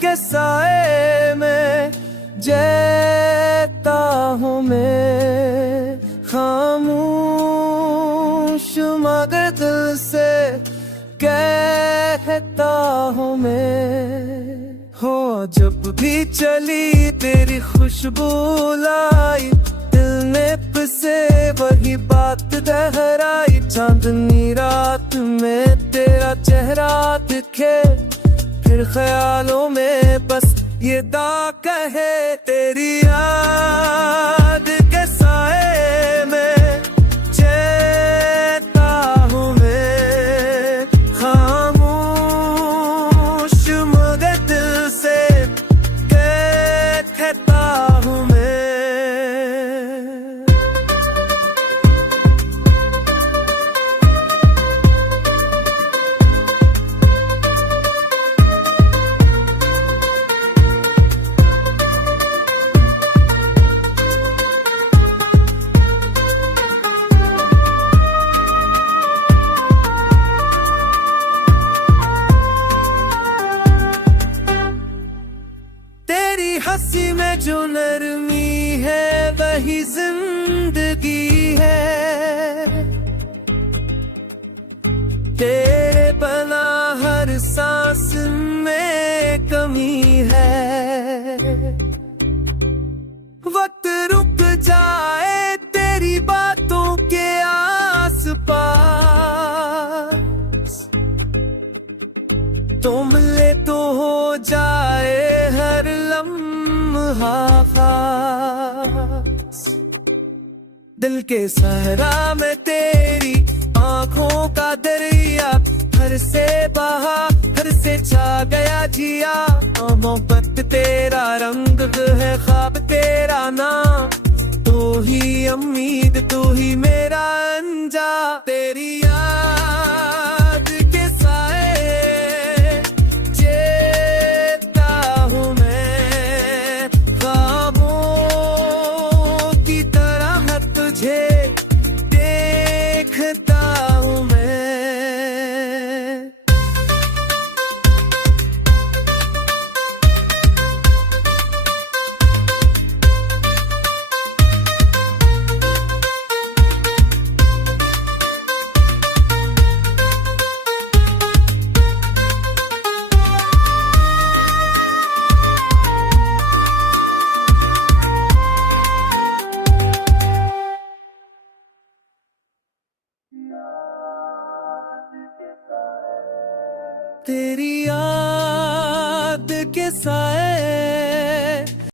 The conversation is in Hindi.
के साए में जीता हूँ मैं, खामोश मगर दिल से कहता हूँ मैं। हो जब भी चली तेरी खुशबू लाई, दिल ने से वही बात दोहराई। चांदनी रात में तेरा चेहरा दिखे, फिर ख्यालों में बस ये दा कहे। तेरी याद के साए में जीता हूँ मैं, खामोश मगर दिल से कहता हूँ मैं। हंसी में जो नरमी है वही जिंदगी है, तेरे बना हर सांस में कमी है। वक्त रुक जाए तेरी बातों के आस पास, तो मिले तो हो जाए हर लम्हा खास। दिल के सहरा में तेरी आंखों का दरिया, हर से बहा हर से छा गया जिया। मोहब्बत तेरा रंग है, ख्वाब तेरा नाम, तू ही उम्मीद तू ही मेरा अंजा। तेरी याद के साए जीता हूँ मैं, ख्वाबों की तरह तुझे देखता हूँ मैं। तेरी याद के साए